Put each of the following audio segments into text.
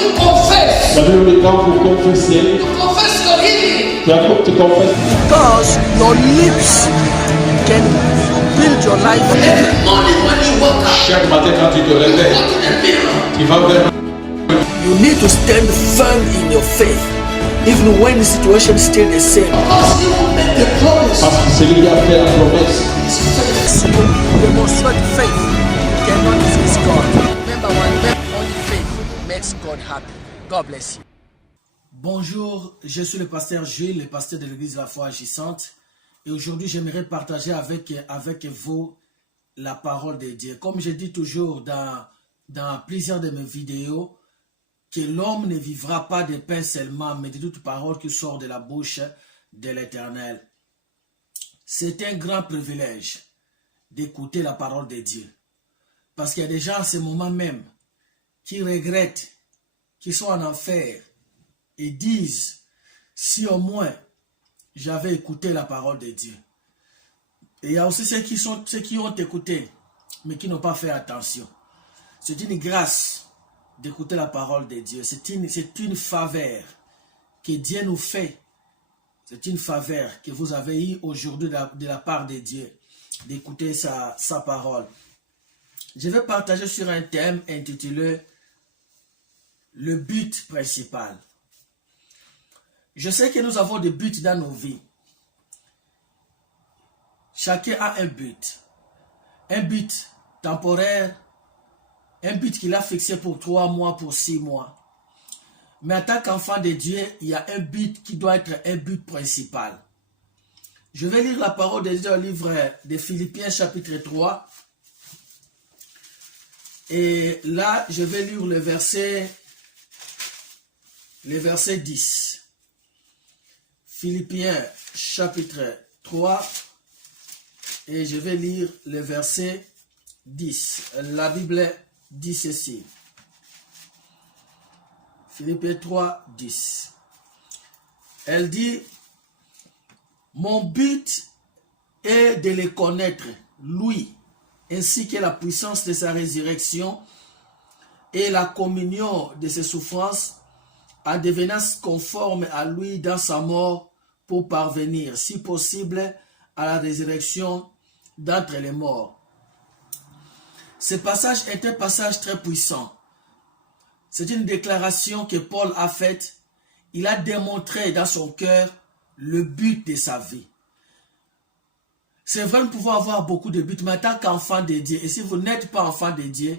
to confess. Ça veut le temps pour confesser. To confess your healing. Tu confesses. Because your lips can build your life. Every morning when you wake up, Chaque matin quand tu te you réveilles, go to the mirror. tu vas vers. You need to stand firm in your faith, even when the situation is still the same. Because you will make the promise. Parce que celui qui a fait la promesse. It's faith. So you demonstrate faith. You cannot resist God. Remember, only faith makes God happy. God bless you. Bonjour, je suis le pasteur Jules, le pasteur de l'église de la foi agissante. Et aujourd'hui, j'aimerais partager avec vous la parole de Dieu. Comme je dis toujours dans plusieurs de mes vidéos, que l'homme ne vivra pas de pain seulement, mais de toute parole qui sort de la bouche de l'Éternel. C'est un grand privilège d'écouter la parole de Dieu. Parce qu'il y a des gens à ce moment même qui regrettent, qui sont en enfer et disent, si au moins j'avais écouté la parole de Dieu. Et il y a aussi ceux qui ont écouté, mais qui n'ont pas fait attention. C'est une grâce d'écouter la parole de Dieu. C'est une faveur que Dieu nous fait. C'est une faveur que vous avez eue aujourd'hui de la part de Dieu, d'écouter sa parole. Je vais partager sur un thème intitulé « Le but principal ». Je sais que nous avons des buts dans nos vies. Chacun a un but temporaire, un but qu'il a fixé pour 3 mois, pour 6 mois. Mais en tant qu'enfant de Dieu, il y a un but qui doit être un but principal. Je vais lire la parole de Dieu au livre de Philippiens chapitre 3. Et là, je vais lire le verset 10. Philippiens chapitre 3. Et je vais lire le verset 10. La Bible dit ceci. Philippiens 3, 10. Elle dit, mon but est de le connaître, lui, ainsi que la puissance de sa résurrection et la communion de ses souffrances, en devenant conforme à lui dans sa mort, pour parvenir, si possible, à la résurrection d'entre les morts. Ce passage est un passage très puissant. C'est une déclaration que Paul a faite. Il a démontré dans son cœur le but de sa vie. C'est vrai, nous pouvons avoir beaucoup de buts, mais en tant qu'enfant de Dieu, et si vous n'êtes pas enfant de Dieu,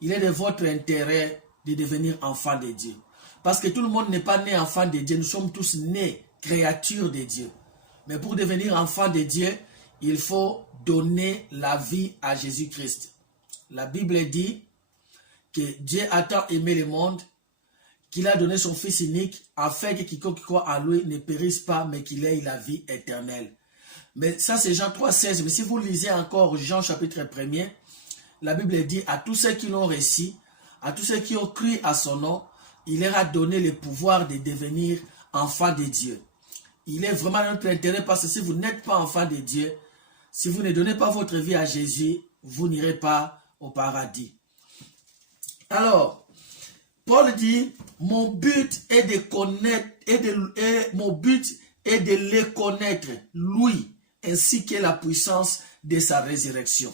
il est de votre intérêt de devenir enfant de Dieu. Parce que tout le monde n'est pas né enfant de Dieu, nous sommes tous nés créatures de Dieu. Mais pour devenir enfant de Dieu, il faut donner la vie à Jésus-Christ. La Bible dit que Dieu a tant aimé le monde qu'il a donné son Fils unique afin que quiconque croit en lui ne périsse pas, mais qu'il ait la vie éternelle. Mais ça, c'est Jean 3,16. Mais si vous lisez encore Jean chapitre 1er, la Bible dit à tous ceux qui l'ont reçu, à tous ceux qui ont cru à son nom, il leur a donné le pouvoir de devenir enfants de Dieu. Il est vraiment notre intérêt parce que si vous n'êtes pas enfant de Dieu, si vous ne donnez pas votre vie à Jésus, vous n'irez pas au paradis. Alors, Paul dit, mon but est de connaître, mon but est de le connaître, lui, ainsi que la puissance de sa résurrection.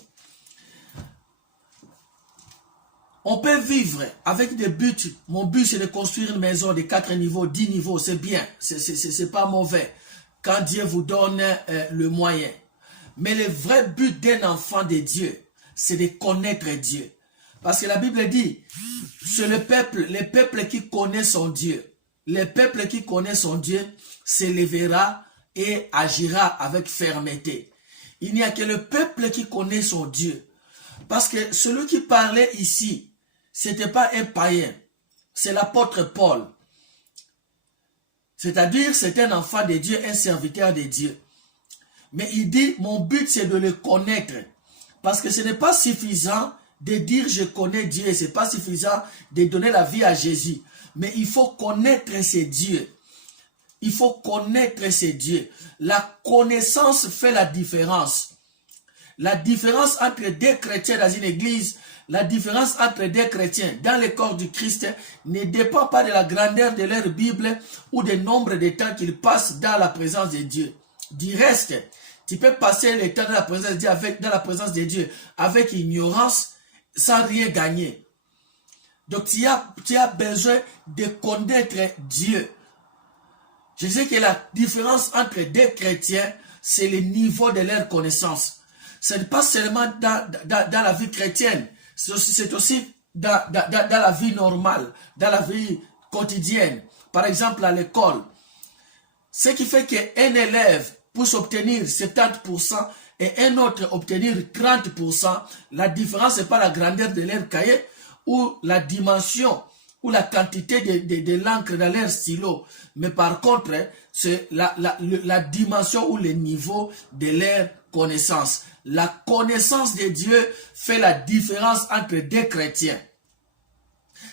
On peut vivre avec des buts. Mon but, c'est de construire une maison de 4 niveaux, 10 niveaux. C'est bien. C'est pas mauvais. Quand Dieu vous donne le moyen. Mais le vrai but d'un enfant de Dieu, c'est de connaître Dieu. Parce que la Bible dit, c'est le peuple qui connaît son Dieu. Le peuple qui connaît son Dieu s'élèvera et agira avec fermeté. Il n'y a que le peuple qui connaît son Dieu. Parce que celui qui parlait ici, ce n'était pas un païen, c'est l'apôtre Paul. C'est-à-dire, c'est un enfant de Dieu, un serviteur de Dieu. Mais il dit, mon but c'est de le connaître. Parce que ce n'est pas suffisant de dire je connais Dieu, ce n'est pas suffisant de donner la vie à Jésus. Mais il faut connaître ce Dieu. Il faut connaître ce Dieu. La connaissance fait la différence. La différence entre deux chrétiens dans une église, la différence entre deux chrétiens dans le corps du Christ ne dépend pas de la grandeur de leur Bible ou du nombre de temps qu'ils passent dans la présence de Dieu. Du reste, tu peux passer le temps dans la présence de Dieu avec ignorance sans rien gagner. Donc tu as besoin de connaître Dieu. Je sais que la différence entre deux chrétiens, c'est le niveau de leur connaissance. Ce n'est pas seulement dans la vie chrétienne, c'est aussi dans la vie normale, dans la vie quotidienne. Par exemple, à l'école. Ce qui fait qu'un élève puisse obtenir 70% et un autre obtenir 30%, la différence n'est pas la grandeur de leur cahier ou la dimension ou la quantité de l'encre dans leur stylo, mais par contre, c'est la dimension ou le niveau de leur connaissance. La connaissance de Dieu fait la différence entre deux chrétiens.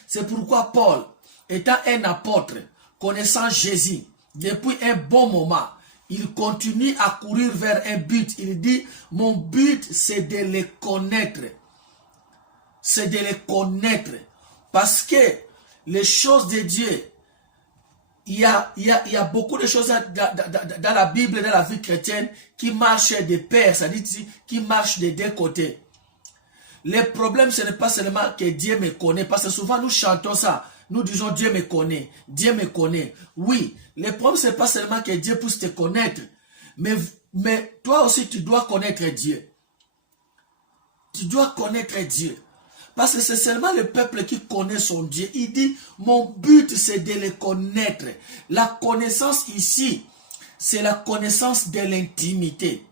C'est pourquoi Paul, étant un apôtre, connaissant Jésus depuis un bon moment, il continue à courir vers un but. Il dit, mon but c'est de les connaître. C'est de les connaître. Parce que les choses de Dieu, il y a beaucoup de choses dans la Bible, dans la vie chrétienne, qui marchent de pair, c'est-à-dire qui marchent des deux côtés. Le problème, ce n'est pas seulement que Dieu me connaît, parce que souvent nous chantons ça. Nous disons Dieu me connaît, Dieu me connaît. Oui, le problème, ce n'est pas seulement que Dieu puisse te connaître, mais toi aussi, tu dois connaître Dieu. Tu dois connaître Dieu. Parce que c'est seulement le peuple qui connaît son Dieu. Il dit, mon but c'est de le connaître. La connaissance ici, c'est la connaissance de l'intimité.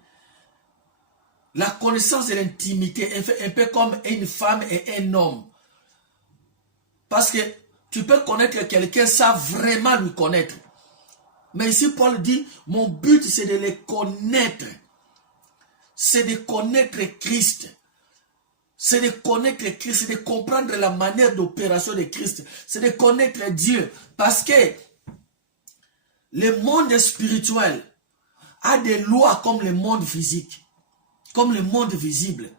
La connaissance de l'intimité, un peu comme une femme et un homme. Parce que tu peux connaître quelqu'un sans vraiment lui connaître. Mais ici, Paul dit, mon but c'est de le connaître. C'est de connaître Christ. C'est de connaître Christ, c'est de comprendre la manière d'opération de Christ. C'est de connaître Dieu. Parce que le monde spirituel a des lois comme le monde physique, comme le monde visible.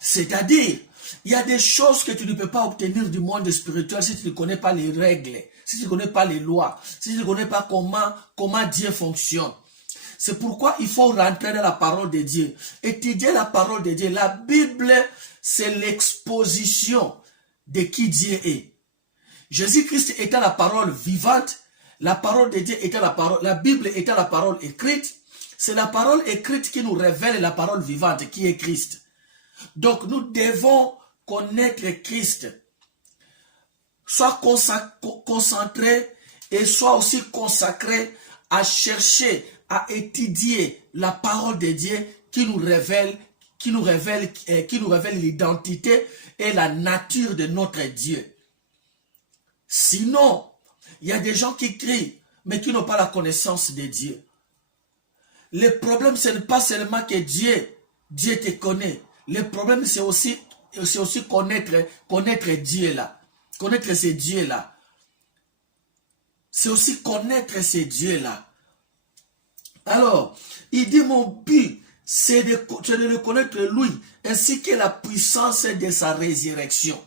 C'est-à-dire, il y a des choses que tu ne peux pas obtenir du monde spirituel si tu ne connais pas les règles, si tu ne connais pas les lois, si tu ne connais pas comment Dieu fonctionne. C'est pourquoi il faut rentrer dans la parole de Dieu. Étudier la parole de Dieu. La Bible, c'est l'exposition de qui Dieu est. Jésus-Christ étant la parole vivante, la parole de Dieu étant la parole, la Bible étant la parole écrite, c'est la parole écrite qui nous révèle la parole vivante qui est Christ. Donc nous devons connaître Christ, soit concentré et soit aussi consacré à chercher, à étudier la parole de Dieu qui nous révèle l'identité et la nature de notre Dieu. Sinon, il y a des gens qui crient, mais qui n'ont pas la connaissance de Dieu. Le problème, ce n'est pas seulement que Dieu te connaît. Le problème, c'est aussi connaître Dieu là. Connaître ces dieux là. C'est aussi connaître ces dieux là. Alors, il dit mon but, c'est de le connaître lui, ainsi que la puissance de sa résurrection.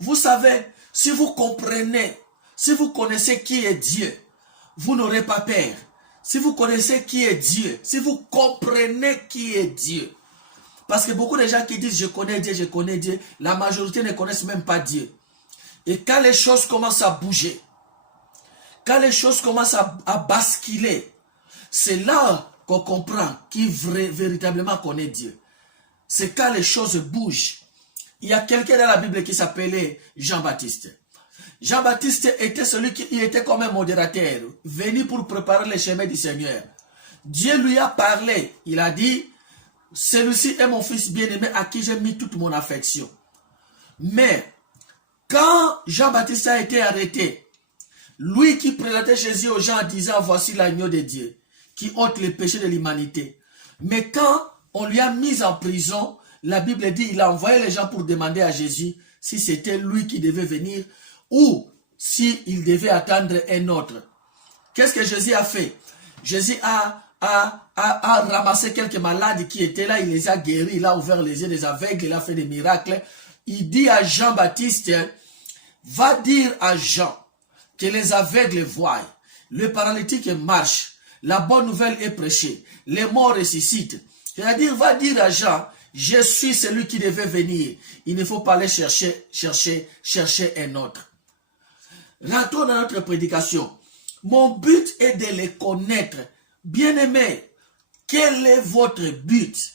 Vous savez, si vous comprenez, si vous connaissez qui est Dieu, vous n'aurez pas peur. Si vous connaissez qui est Dieu, si vous comprenez qui est Dieu. Parce que beaucoup de gens qui disent je connais Dieu, la majorité ne connaissent même pas Dieu. Et quand les choses commencent à bouger, quand les choses commencent à basculer, c'est là qu'on comprend qui véritablement connaît Dieu. C'est quand les choses bougent. Il y a quelqu'un dans la Bible qui s'appelait Jean-Baptiste. Jean-Baptiste était celui qui était comme un modérateur, venu pour préparer le chemin du Seigneur. Dieu lui a parlé. Il a dit, celui-ci est mon fils bien-aimé à qui j'ai mis toute mon affection. Mais quand Jean-Baptiste a été arrêté, lui qui présentait Jésus aux gens en disant, voici l'agneau de Dieu, qui ôte les péchés de l'humanité. Mais quand on lui a mis en prison, la Bible dit, il a envoyé les gens pour demander à Jésus si c'était lui qui devait venir ou s'il devait attendre un autre. Qu'est-ce que Jésus a fait? Jésus a a ramassé quelques malades qui étaient là, il les a guéris, il a ouvert les yeux des aveugles, il a fait des miracles. Il dit à Jean-Baptiste, va dire à Jean que les aveugles voient, le paralytique marche, la bonne nouvelle est prêchée, les morts ressuscitent. C'est-à-dire, va dire à Jean, je suis celui qui devait venir. Il ne faut pas aller chercher un autre. Rentrons dans notre prédication. Mon but est de les connaître. Bien-aimés, quel est votre but?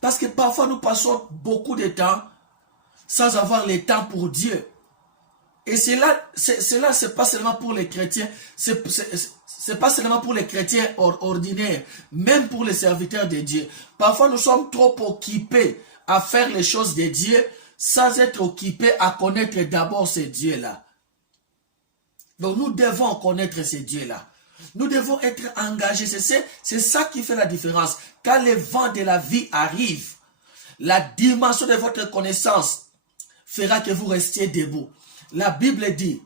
Parce que parfois nous passons beaucoup de temps sans avoir le temps pour Dieu. Et cela, c'est pas seulement pour les chrétiens, c'est pas seulement pour les chrétiens ordinaires, même pour les serviteurs de Dieu. Parfois nous sommes trop occupés à faire les choses de Dieu sans être occupés à connaître d'abord ces dieux-là. Donc nous devons connaître ces dieux-là. Nous devons être engagés. C'est ça qui fait la différence. Quand le vent de la vie arrive, la dimension de votre connaissance fera que vous restiez debout. La Bible dit,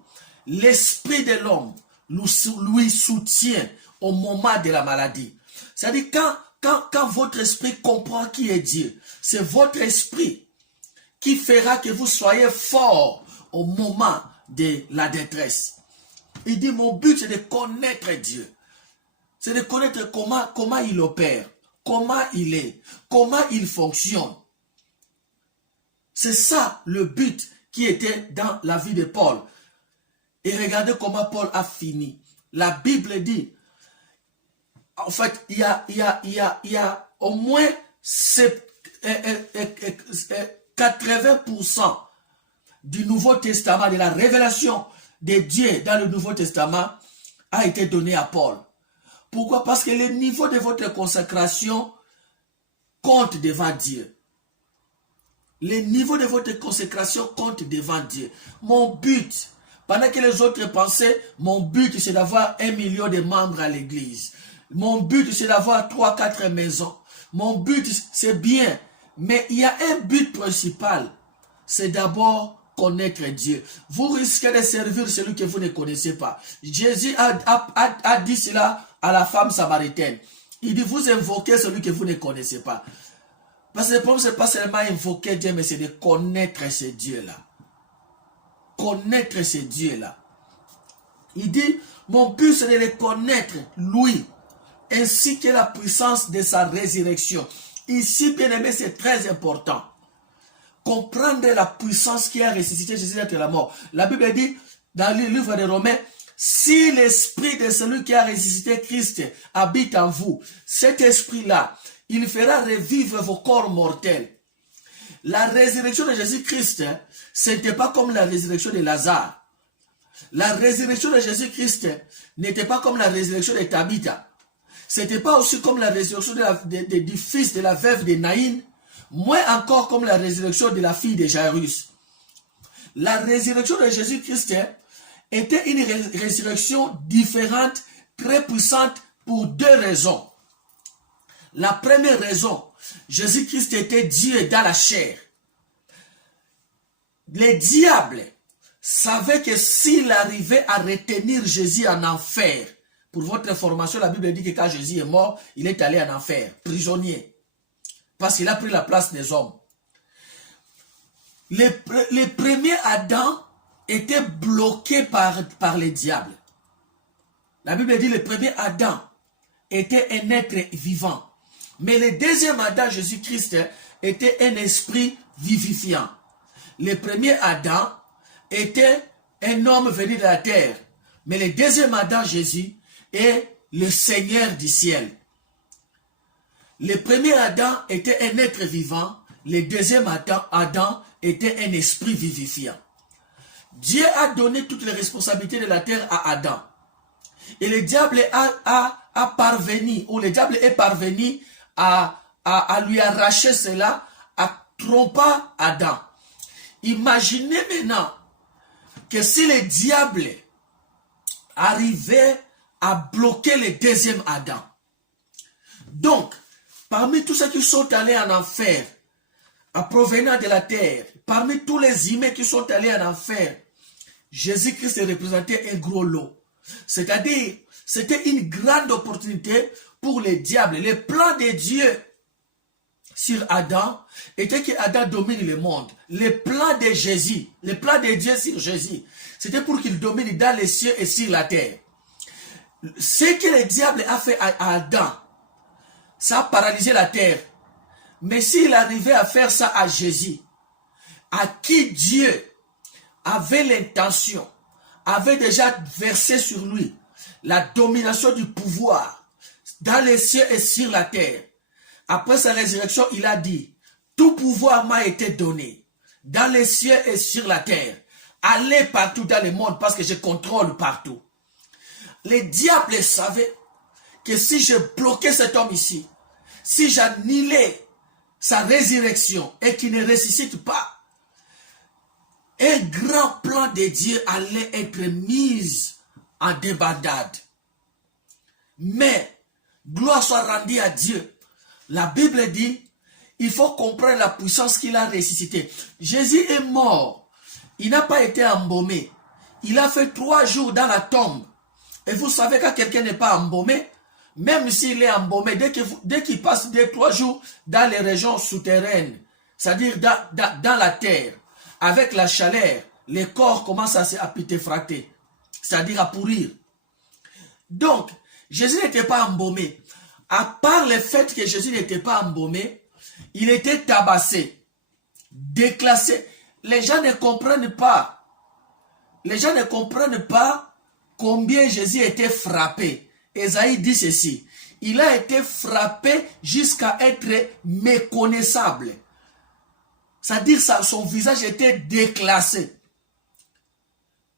l'esprit de l'homme lui soutient au moment de la maladie. C'est-à-dire quand votre esprit comprend qui est Dieu, c'est votre esprit qui fera que vous soyez fort au moment de la détresse. Il dit, mon but c'est de connaître Dieu. C'est de connaître comment il opère, comment il est, comment il fonctionne. C'est ça le but qui était dans la vie de Paul. Et regardez comment Paul a fini. La Bible dit, en fait, il y a au moins 80% du Nouveau Testament, de la révélation de Dieu dans le Nouveau Testament a été donné à Paul. Pourquoi? Parce que le niveau de votre consécration compte devant Dieu. Le niveau de votre consécration compte devant Dieu. Mon but, pendant que les autres pensaient, mon but c'est d'avoir 1 million de membres à l'église. Mon but c'est d'avoir 3-4 maisons. Mon but c'est bien. Mais il y a un but principal. C'est d'abord connaître Dieu. Vous risquez de servir celui que vous ne connaissez pas. Jésus a dit cela à la femme samaritaine. Il dit, vous invoquez celui que vous ne connaissez pas. Parce que le problème, ce n'est pas seulement invoquer Dieu, mais c'est de connaître ce Dieu-là. Connaître ce Dieu-là. Il dit, mon but, c'est de le connaître, lui, ainsi que la puissance de sa résurrection. Ici, bien aimé, c'est très important. Comprendre la puissance qui a ressuscité Jésus d'entre la mort. La Bible dit, dans le livre de Romains, si l'esprit de celui qui a ressuscité Christ habite en vous, cet esprit-là, il fera revivre vos corps mortels. La résurrection de Jésus-Christ, ce n'était pas comme la résurrection de Lazare. La résurrection de Jésus-Christ n'était pas comme la résurrection de Tabitha. Ce n'était pas aussi comme la résurrection du fils de la veuve de Naïn, moins encore comme la résurrection de la fille de Jairus. La résurrection de Jésus-Christ était une résurrection différente, très puissante pour deux raisons. La première raison, Jésus-Christ était Dieu dans la chair. Les diables savaient que s'il arrivait à retenir Jésus en enfer, pour votre information, la Bible dit que quand Jésus est mort, il est allé en enfer, prisonnier, parce qu'il a pris la place des hommes. Les premiers Adam étaient bloqués par les diables. La Bible dit que le premier Adam était un être vivant. Mais le deuxième Adam, Jésus-Christ, était un esprit vivifiant. Le premier Adam était un homme venu de la terre. Mais le deuxième Adam, Jésus, est le Seigneur du ciel. Le premier Adam était un être vivant. Le deuxième Adam était un esprit vivifiant. Dieu a donné toutes les responsabilités de la terre à Adam. Et le diable a parvenu, ou le diable est parvenu à lui arracher cela, à tromper Adam. Imaginez maintenant que si le diable arrivait à bloquer le deuxième Adam. Donc, parmi tous ceux qui sont allés en enfer, en provenant de la terre, parmi tous les humains qui sont allés en enfer, Jésus-Christ représentait un gros lot. C'est-à-dire, c'était une grande opportunité pour le diable. Le plan de Dieu sur Adam était que Adam domine le monde. Le plan de Jésus, le plan de Dieu sur Jésus, c'était pour qu'il domine dans les cieux et sur la terre. Ce que le diable a fait à Adam, ça a paralysé la terre. Mais s'il arrivait à faire ça à Jésus, à qui Dieu avait l'intention, avait déjà versé sur lui la domination du pouvoir dans les cieux et sur la terre. Après sa résurrection, il a dit, tout pouvoir m'a été donné dans les cieux et sur la terre. Allez partout dans le monde parce que je contrôle partout. Les diables savaient que si je bloquais cet homme ici, si j'annulais sa résurrection et qu'il ne ressuscite pas, un grand plan de Dieu allait être mis en débandade. Mais, gloire soit rendue à Dieu. La Bible dit, il faut comprendre la puissance qu'il a ressuscité. Jésus est mort. Il n'a pas été embaumé. Il a fait 3 jours dans la tombe. Et vous savez, quand quelqu'un n'est pas embaumé, même s'il est embaumé, dès qu'il passe 3 jours dans les régions souterraines, c'est-à-dire dans la terre, avec la chaleur, les corps commencent à pitefrater, c'est-à-dire à pourrir. Donc, Jésus n'était pas embaumé. À part le fait que Jésus n'était pas embaumé, il était tabassé, déclassé. Les gens ne comprennent pas. Les gens ne comprennent pas combien Jésus était frappé. Ésaïe dit ceci. Il a été frappé jusqu'à être méconnaissable. C'est-à-dire que son visage était déclassé.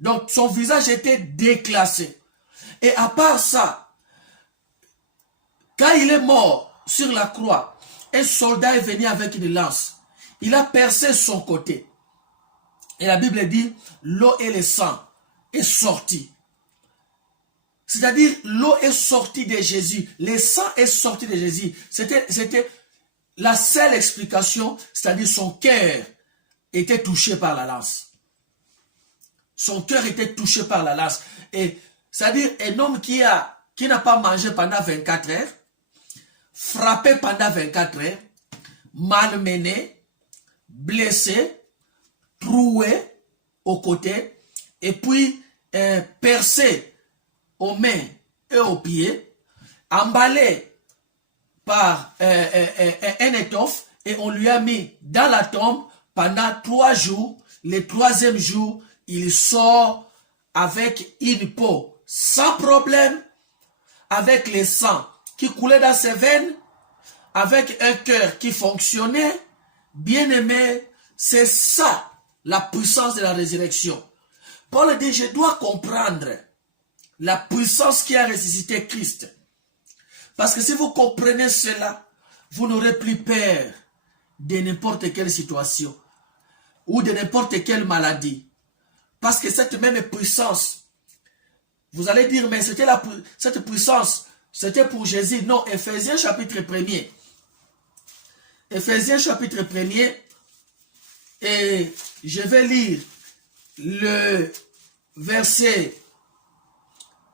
Donc, son visage était déclassé. Et à part ça, quand il est mort sur la croix, un soldat est venu avec une lance. Il a percé son côté. Et la Bible dit, l'eau et le sang est sorti. C'est-à-dire, l'eau est sortie de Jésus. Le sang est sorti de Jésus. C'était la seule explication, c'est-à-dire son cœur était touché par la lance. Son cœur était touché par la lance. Et c'est-à-dire un homme qui n'a pas mangé pendant 24 heures, frappé pendant 24 heures, malmené, blessé, troué au côté, et puis percé aux mains et aux pieds, emballé par un étoffe, et on lui a mis dans la tombe pendant 3 jours. Le 3e jour, il sort avec une peau sans problème, avec le sang qui coulait dans ses veines, avec un cœur qui fonctionnait. Bien aimé, c'est ça la puissance de la résurrection. Paul dit, je dois comprendre la puissance qui a ressuscité Christ. Parce que si vous comprenez cela, vous n'aurez plus peur de n'importe quelle situation ou de n'importe quelle maladie. Parce que cette même puissance, vous allez dire, mais cette puissance, c'était pour Jésus. Non, Ephésiens chapitre 1er. Ephésiens chapitre 1er, et je vais lire le verset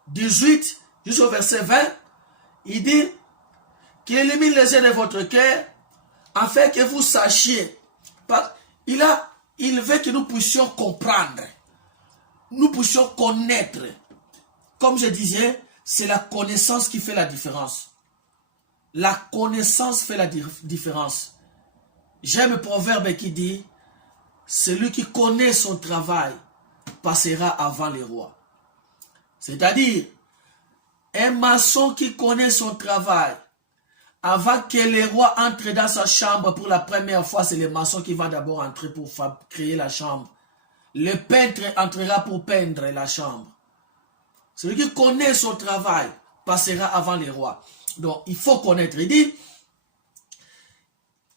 18 jusqu'au verset 20. Il dit qu'il élimine les yeux de votre cœur afin que vous sachiez. Il veut que nous puissions comprendre, nous puissions connaître. Comme je disais, c'est la connaissance qui fait la différence. La connaissance fait la différence. J'aime le proverbe qui dit, celui qui connaît son travail passera avant les rois. C'est-à-dire, un maçon qui connaît son travail, avant que le roi entre dans sa chambre pour la première fois, c'est le maçon qui va d'abord entrer pour créer la chambre. Le peintre entrera pour peindre la chambre. Celui qui connaît son travail passera avant les rois. Donc, il faut connaître. Il dit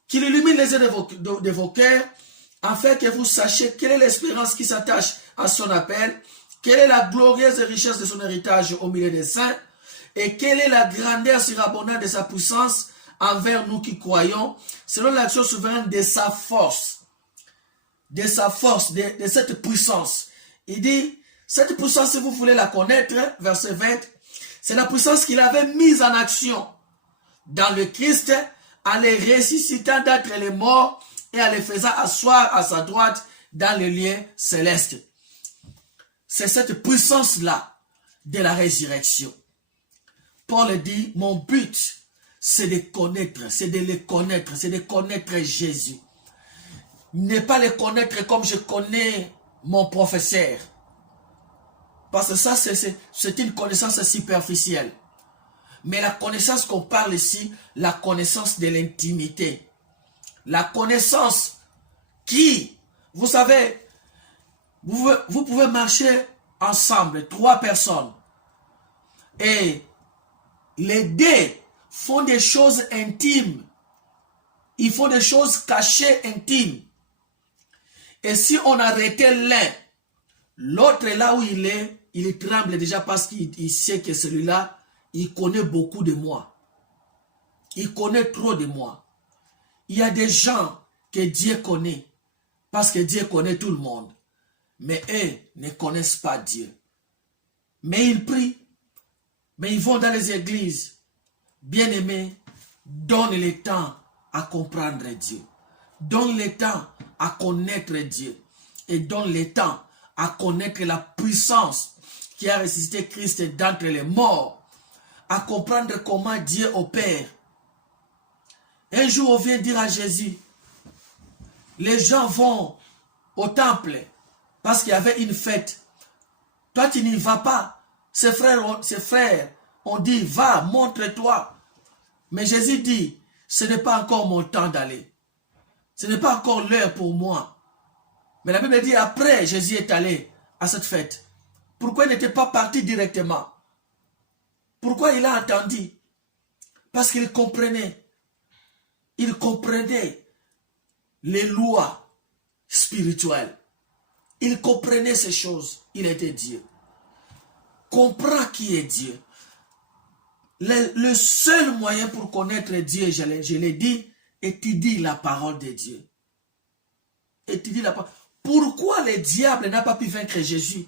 qu'il illumine les yeux de vos cœurs afin que vous sachiez quelle est l'espérance qui s'attache à son appel, quelle est la glorieuse richesse de son héritage au milieu des saints, et quelle est la grandeur surabondante de sa puissance envers nous qui croyons, selon l'action souveraine de sa force. De cette puissance. Il dit, cette puissance, si vous voulez la connaître, verset 20, c'est la puissance qu'il avait mise en action dans le Christ, en les ressuscitant d'entre les morts et en les faisant asseoir à sa droite dans les lieux célestes. C'est cette puissance-là de la résurrection. Paul dit, mon but, c'est de connaître, c'est de les connaître, c'est de connaître Jésus. Ne pas les connaître comme je connais mon professeur. Parce que ça, c'est une connaissance superficielle. Mais la connaissance qu'on parle ici, la connaissance de l'intimité. La connaissance qui, vous savez, vous pouvez marcher ensemble, 3 personnes. Et les 2 font des choses intimes. Ils font des choses cachées, intimes. Et si on arrêtait l'un, l'autre là où il tremble déjà parce qu'il sait que celui-là, il connaît beaucoup de moi. Il connaît trop de moi. Il y a des gens que Dieu connaît parce que Dieu connaît tout le monde. Mais eux ne connaissent pas Dieu. Mais ils prient. Mais ils vont dans les églises. Bien-aimés, donne le temps à comprendre Dieu. Donne le temps à connaître Dieu. Et donne le temps à connaître la puissance qui a ressuscité Christ d'entre les morts. À comprendre comment Dieu opère. Un jour, on vient dire à Jésus, les gens vont au temple parce qu'il y avait une fête. Toi, tu n'y vas pas. Ses frères ont dit, va, montre-toi. Mais Jésus dit, ce n'est pas encore mon temps d'aller. Ce n'est pas encore l'heure pour moi. Mais la Bible dit, après, Jésus est allé à cette fête. Pourquoi il n'était pas parti directement? Pourquoi il a attendu? Parce qu'il comprenait. Il comprenait les lois spirituelles. Il comprenait ces choses. Il était Dieu. Comprends qui est Dieu. Le seul moyen pour connaître Dieu, je l'ai dit, étudie la parole de Dieu. Étudie la parole. Pourquoi le diable n'a pas pu vaincre Jésus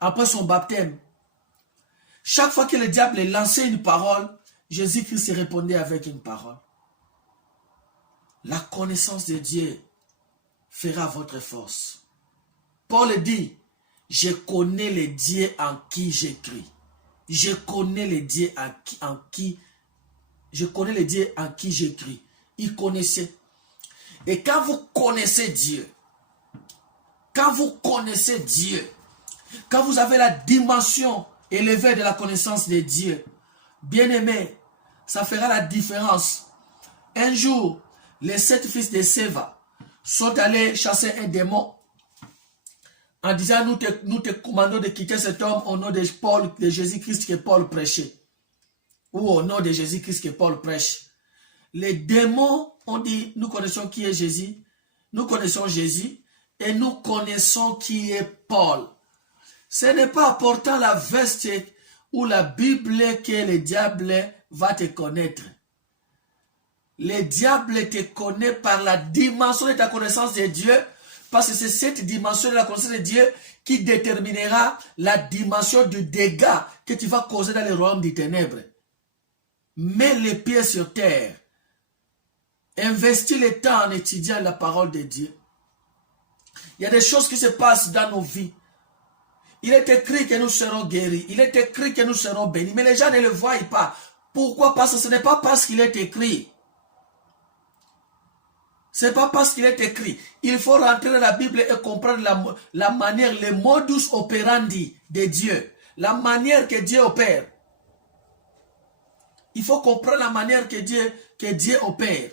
après son baptême? Chaque fois que le diable lançait une parole, Jésus-Christ répondait avec une parole. La connaissance de Dieu fera votre force. Paul dit, je connais le Dieu en qui j'écris. Je connais le Dieu je connais le Dieu en qui j'écris. Il connaissait. Et quand vous connaissez Dieu, quand vous avez la dimension élevée de la connaissance de Dieu, bien aimé, ça fera la différence. Un jour, les 7 fils de Séva sont allés chasser un démon en disant, nous te commandons de quitter cet homme au nom de Jésus-Christ que Paul prêchait. Ou au nom de Jésus-Christ que Paul prêche. Les démons ont dit, nous connaissons qui est Jésus, nous connaissons Jésus, et nous connaissons qui est Paul. Ce n'est pas en portant la veste ou la Bible que le diable va te connaître. Le diable te connaît par la dimension de ta connaissance de Dieu, parce que c'est cette dimension de la connaissance de Dieu qui déterminera la dimension du dégât que tu vas causer dans le royaume des ténèbres. Mets les pieds sur terre. Investis le temps en étudiant la parole de Dieu. Il y a des choses qui se passent dans nos vies. Il est écrit que nous serons guéris. Il est écrit que nous serons bénis. Mais les gens ne le voient pas. Pourquoi? Parce que ce n'est pas parce qu'il est écrit. Ce n'est pas parce qu'il est écrit. Il faut rentrer dans la Bible et comprendre la manière, le modus operandi de Dieu. La manière que Dieu opère. Il faut comprendre la manière que Dieu opère.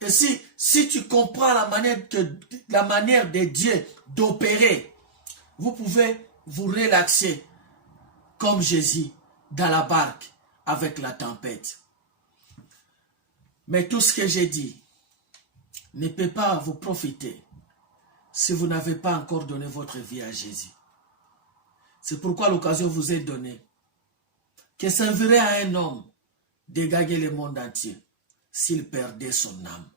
Et si tu comprends la manière de Dieu d'opérer, vous pouvez vous relaxer comme Jésus dans la barque avec la tempête. Mais tout ce que j'ai dit ne peut pas vous profiter si vous n'avez pas encore donné votre vie à Jésus. C'est pourquoi l'occasion vous est donnée. Que servirait à un homme de gagner le monde entier s'il perdait son âme?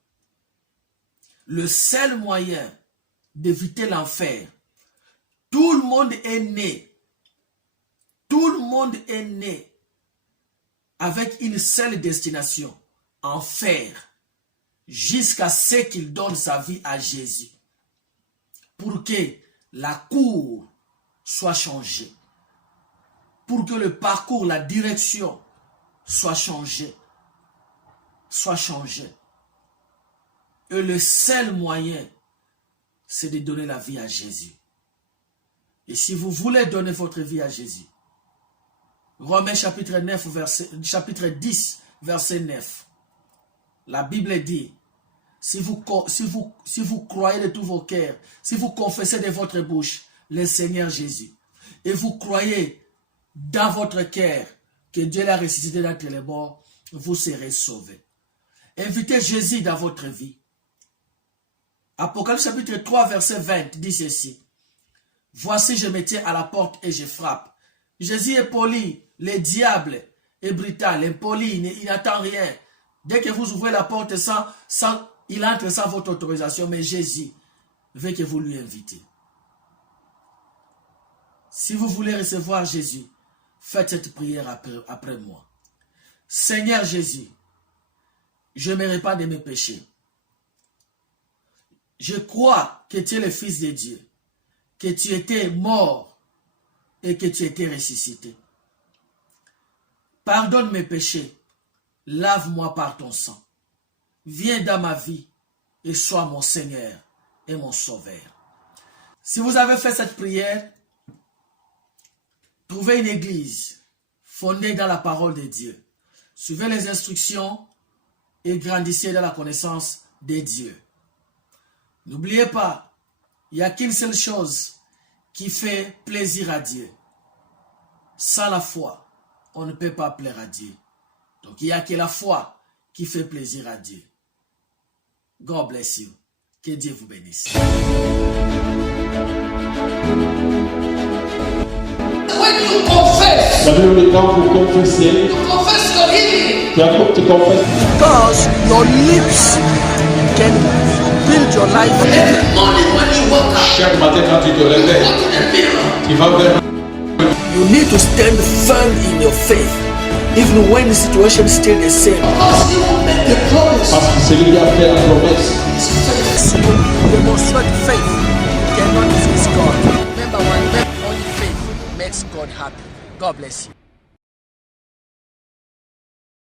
Le seul moyen d'éviter l'enfer, tout le monde est né avec une seule destination, enfer, jusqu'à ce qu'il donne sa vie à Jésus, pour que la cour soit changée, pour que le parcours, la direction soit changée, Et le seul moyen, c'est de donner la vie à Jésus. Et si vous voulez donner votre vie à Jésus, Romains chapitre 10, verset 9, la Bible dit, si vous croyez de tous vos cœurs, si vous confessez de votre bouche le Seigneur Jésus, et vous croyez dans votre cœur que Dieu l'a ressuscité d'entre les morts, vous serez sauvés. Invitez Jésus dans votre vie. Apocalypse chapitre 3, verset 20 dit ceci. Voici, je me tiens à la porte et je frappe. Jésus est poli, le diable est brutal, impoli, il n'attend rien. Dès que vous ouvrez la porte, il entre sans votre autorisation, mais Jésus veut que vous lui invitez. Si vous voulez recevoir Jésus, faites cette prière après moi. Seigneur Jésus, je me répands de mes péchés. Je crois que tu es le Fils de Dieu, que tu étais mort et que tu étais ressuscité. Pardonne mes péchés, lave-moi par ton sang. Viens dans ma vie et sois mon Seigneur et mon Sauveur. Si vous avez fait cette prière, trouvez une église fondée dans la parole de Dieu. Suivez les instructions et grandissez dans la connaissance de Dieu. N'oubliez pas, il n'y a qu'une seule chose qui fait plaisir à Dieu. Sans la foi, on ne peut pas plaire à Dieu. Donc il n'y a que la foi qui fait plaisir à Dieu. God bless you. Que Dieu vous bénisse. When you confess, Vous savez, quand vous confessez, confess your healing. tu confesses. Because your lips can build your life. Every morning when you wake up, Chaque matin, quand tu te réveilles, look in the mirror. tu vas vers You need to stand firm in your faith, even when the situation is still the same. Because you will make the promise. parce que celui qui a fait la promesse. It's faith. So you demonstrate faith. You cannot resist God. Remember, only faith makes God happy. God bless you.